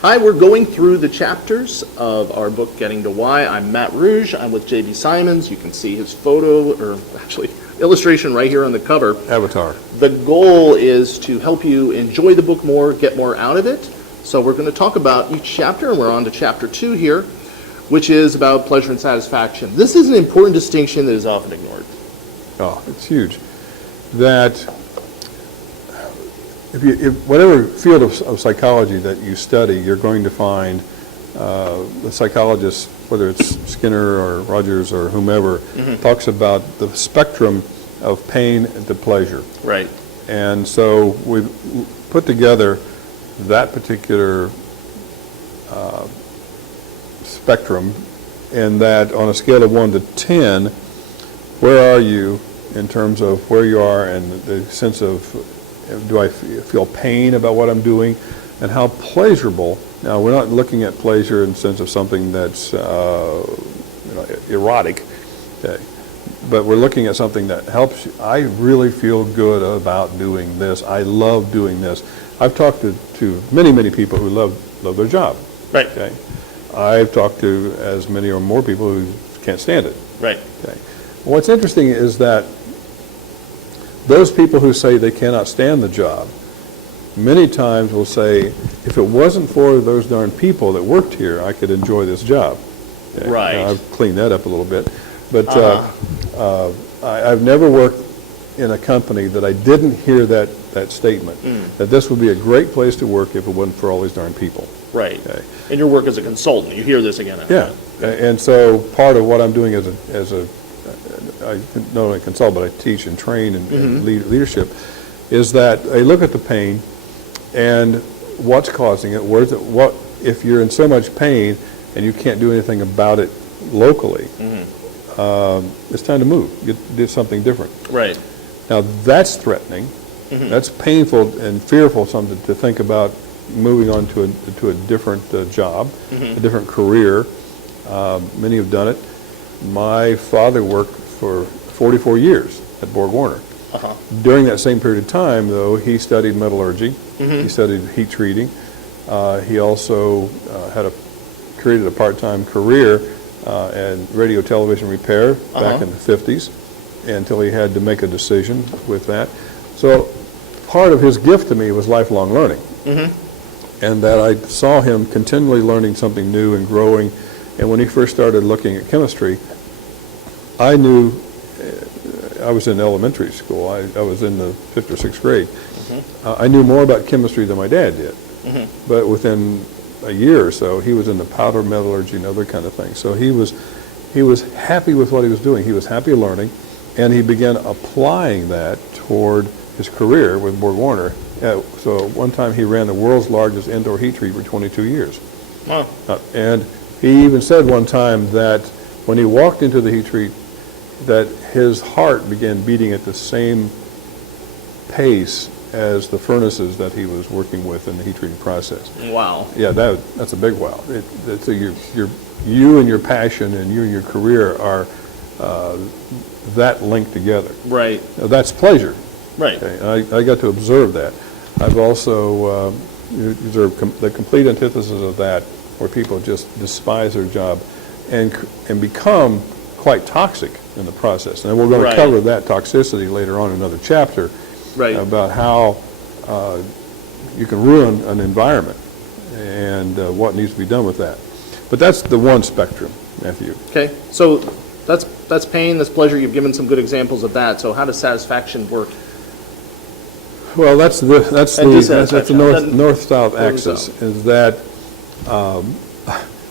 Hi, we're going through the chapters of our book, Getting to Why. I'm Matt Rouge. I'm with J.B. Symons. You can see his photo, or actually illustration right here on the cover. Avatar. The goal is to help you enjoy the book more, get more out of it. So we're going to talk about each chapter, and we're on to chapter 2 here, which is about pleasure and satisfaction. This is an important distinction that is often ignored. Oh, it's huge. That if whatever field of psychology that you study, you're going to find the psychologist, whether it's Skinner or Rogers or whomever, talks about the spectrum of pain to pleasure. Right. And so we put together that particular spectrum, and that on a scale of 1 to 10, where are you in terms of where you are and the sense of, do I feel pain about what I'm doing, and how pleasurable. Now, we're not looking at pleasure in the sense of something that's erotic, okay, but we're looking at something that helps you. I really feel good about doing this. I love doing this. I've talked to many people who love their job. Right. Okay. I've talked to as many or more people who can't stand it. Right. Okay. What's interesting is that those people who say they cannot stand the job many times will say, if it wasn't for those darn people that worked here, I could enjoy this job. Okay? Right. Now, I've cleaned that up a little bit. But I've never worked in a company that I didn't hear that statement, that this would be a great place to work if it wasn't for all these darn people. Right. Okay. In your work as a consultant, you hear this again. Yeah. And so part of what I'm doing as I not only consult, but I teach and train and leadership, is that I look at the pain and what's causing it. What if you're in so much pain and you can't do anything about it locally? It's time to move. Do something different. Right. Now that's threatening. That's painful and fearful. Something to think about moving on to a different job, a different career. Many have done it. My father worked for 44 years at Borg Warner. During that same period of time, though, he studied metallurgy. He studied heat treating. He also created a part-time career in radio television repair back in the 50s until he had to make a decision with that. So part of his gift to me was lifelong learning. And that I saw him continually learning something new and growing. And when he first started looking at chemistry, I knew, I was in elementary school, I was in the 5th or 6th grade. I knew more about chemistry than my dad did. But within a year or so, he was into powder metallurgy and other kind of things. So he was happy with what he was doing. He was happy learning, and he began applying that toward his career with Borg Warner. So one time he ran the world's largest indoor heat treat for 22 years. Wow. And he even said one time that when he walked into the heat treat, that his heart began beating at the same pace as the furnaces that he was working with in the heat treating process. Wow. Yeah, that's a big wow. So you and your passion and you and your career are that linked together. Right. Now, that's pleasure. Right. Okay? I got to observe that. I've also observed the complete antithesis of that, where people just despise their job and become quite toxic in the process. And we're going to cover that toxicity later on in another chapter, about how you can ruin an environment and what needs to be done with that. But that's the one spectrum, Matthew. Okay, so that's pain, that's pleasure. You've given some good examples of that. So how does satisfaction work? Well, that's the north-south axis. Is that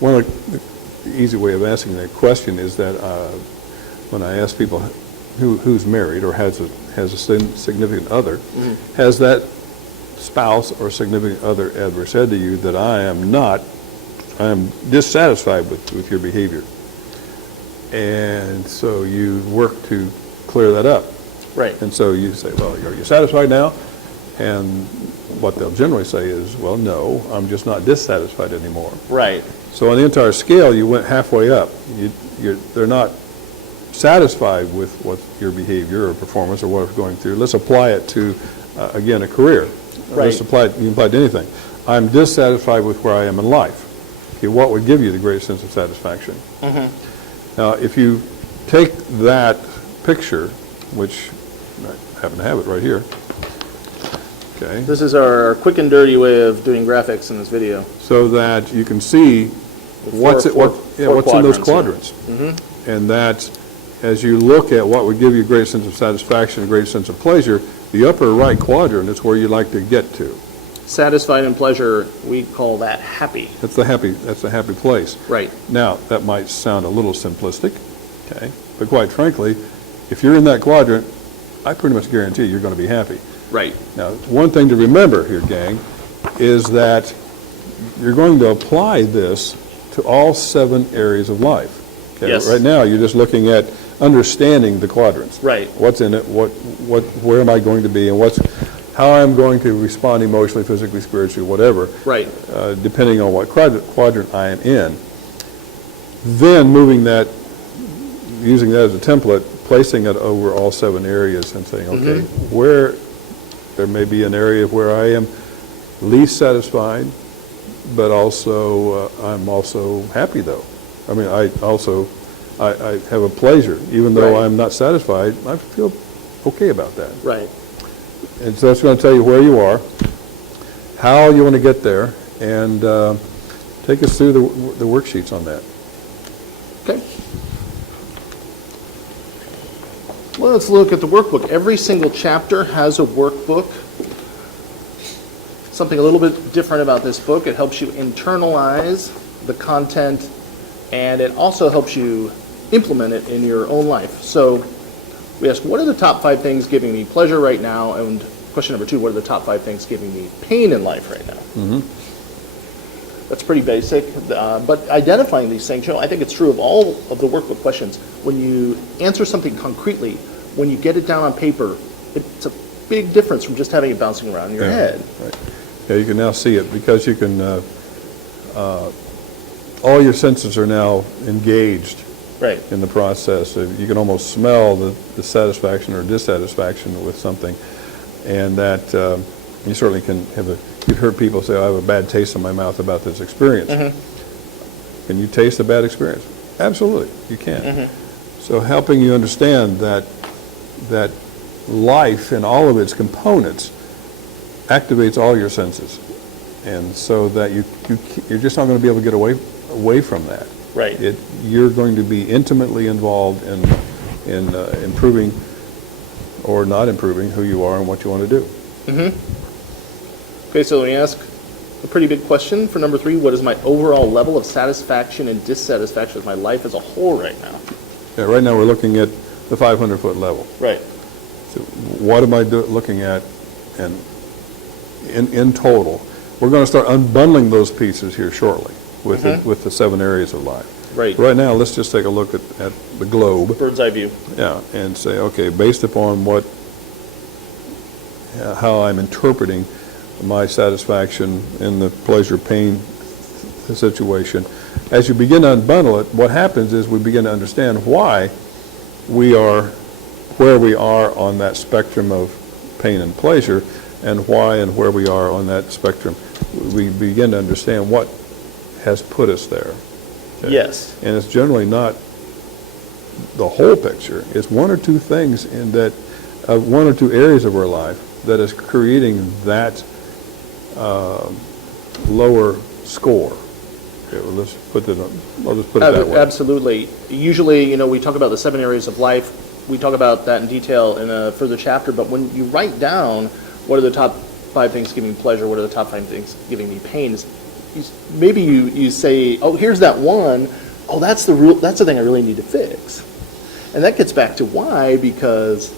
one of the easy way of answering that question is that when I ask people who's married or has a significant other, has that spouse or significant other ever said to you that I am dissatisfied with your behavior? And so you work to clear that up. Right. And so you say, well, are you satisfied now? And what they'll generally say is, well, no, I'm just not dissatisfied anymore. Right. So on the entire scale, you went halfway up. They're not satisfied with what your behavior or performance or what we're going through, let's apply it to, again, a career. Right. Let's apply it, you can apply it to anything. I'm dissatisfied with where I am in life. Okay, what would give you the greatest sense of satisfaction? Now, if you take that picture, which I happen to have it right here, okay, This is our quick and dirty way of doing graphics in this video. so that you can see what's in those quadrants. And that as you look at what would give you a great sense of satisfaction, a great sense of pleasure, the upper right quadrant is where you'd like to get to. Satisfied and pleasure, we call that happy. That's the happy place. Right. Now, that might sound a little simplistic, okay, but quite frankly, if you're in that quadrant, I pretty much guarantee you're going to be happy. Right. Now, one thing to remember here, gang, is that you're going to apply this to all 7 areas of life. Okay? Yes. Right now, you're just looking at understanding the quadrants. Right. What's in it? Where am I going to be? And how I'm going to respond emotionally, physically, spiritually, whatever. Right. Depending on what quadrant I am in. Then using that as a template, placing it over all 7 areas and saying, okay, where there may be an area where I am least satisfied, but also I'm also happy though. I mean, I have a pleasure, even though Right. I'm not satisfied. I feel okay about that. Right. And so that's going to tell you where you are, how you want to get there, and take us through the worksheets on that. Okay. Well, let's look at the workbook. Every single chapter has a workbook. Something a little bit different about this book, it helps you internalize the content, and it also helps you implement it in your own life. So we ask, what are the top 5 things giving me pleasure right now? And question number 2, what are the top 5 things giving me pain in life right now? That's pretty basic, but identifying these things, I think it's true of all of the workbook questions. When you answer something concretely, when you get it down on paper, it's a big difference from just having it bouncing around in your head. Right. Yeah, you can now see it because you can, all your senses are now engaged Right. in the process. You can almost smell the satisfaction or dissatisfaction with something, and that you certainly can you've heard people say, I have a bad taste in my mouth about this experience. Can you taste a bad experience? Absolutely, you can. So helping you understand that life and all of its components activates all your senses, and so that you're just not going to be able to get away from that. Right. You're going to be intimately involved in improving or not improving who you are and what you want to do. Okay, so let me ask a pretty big question for number 3. What is my overall level of satisfaction and dissatisfaction with my life as a whole right now? Yeah, right now we're looking at the 500-foot level. Right. So what am I looking at, and in total? We're going to start unbundling those pieces here shortly with the 7 areas of life. Right. Right now, let's just take a look at the globe. Bird's eye view. Yeah, and say, okay, based upon how I'm interpreting my satisfaction in the pleasure-pain situation, as you begin to unbundle it, what happens is we begin to understand why we are where we are on that spectrum of pain and pleasure, and why and where we are on that spectrum. We begin to understand what has put us there. Okay? Yes. And it's generally not the whole picture. It's 1 or 2 things in that, 1 or 2 areas of our life that is creating that lower score. Okay, well, let's put it that way. Absolutely. Usually, we talk about the 7 areas of life. We talk about that in detail in a further chapter, but when you write down what are the top 5 things giving me pleasure, what are the top 5 things giving me pain, maybe you say, oh, here's that one, oh, that's the thing I really need to fix. And that gets back to why, because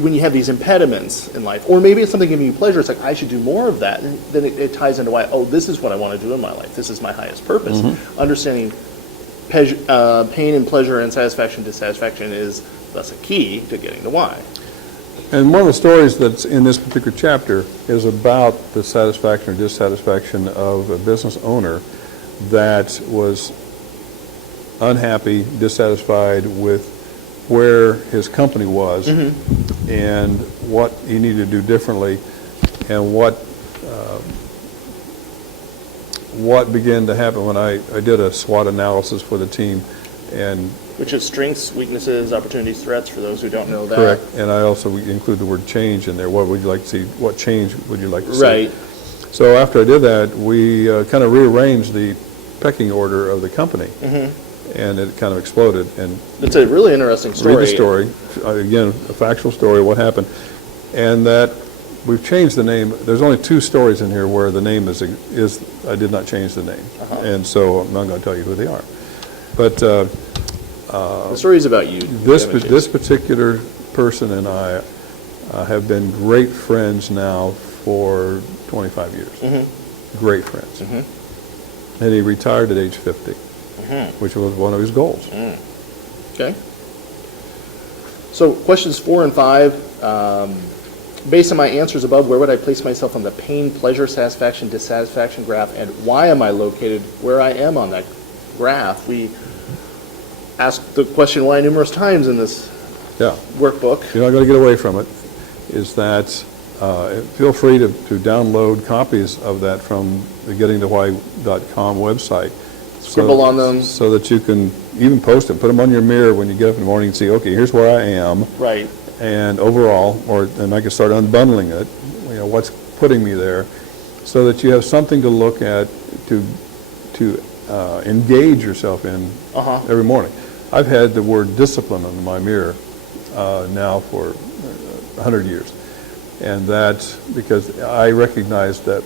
when you have these impediments in life, or maybe it's something giving you pleasure, it's like, I should do more of that, and then it ties into why, oh, this is what I want to do in my life, this is my highest purpose. Understanding pain and pleasure and satisfaction, dissatisfaction is thus a key to getting to why. And one of the stories that's in this particular chapter is about the satisfaction or dissatisfaction of a business owner that was unhappy, dissatisfied with where his company was and what he needed to do differently, and what began to happen when I did a SWOT analysis for the team. And Which is strengths, weaknesses, opportunities, threats, for those who don't know that. correct, and I also include the word change in there. What would you like to see? What change would you like to see? Right. So after I did that, we kind of rearranged the pecking order of the company, and it kind of exploded. And It's a really interesting story. read the story, again, a factual story, what happened, and that we've changed the name. There's only 2 stories in here where the name is I did not change the name, and so I'm not going to tell you who they are. But The story is about you. this particular person and I have been great friends now for 25 years. Great friends. And he retired at age 50, which was one of his goals. Okay. So questions 4 and 5. Based on my answers above, where would I place myself on the pain, pleasure, satisfaction, dissatisfaction graph, and why am I located where I am on that graph? We asked the question why numerous times in this workbook. You're not going to get away from it. Is that feel free to download copies of that from the gettingtowhy.com website. Scribble on them. So that you can even post them. Put them on your mirror when you get up in the morning and see, okay, here's where I am. Right. And overall, and I can start unbundling it, what's putting me there, so that you have something to look at to engage yourself in every morning. I've had the word discipline on my mirror now for 100 years, and that's because I recognize that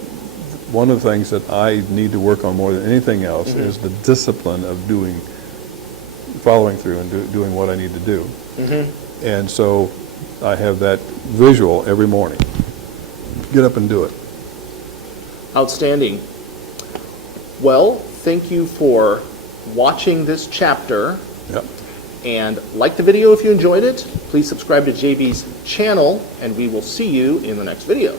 one of the things that I need to work on more than anything else is the discipline of following through and doing what I need to do. And so I have that visual every morning. Get up and do it. Outstanding. Well, thank you for watching this chapter. Yep. And like the video if you enjoyed it. Please subscribe to JB's channel, and we will see you in the next video.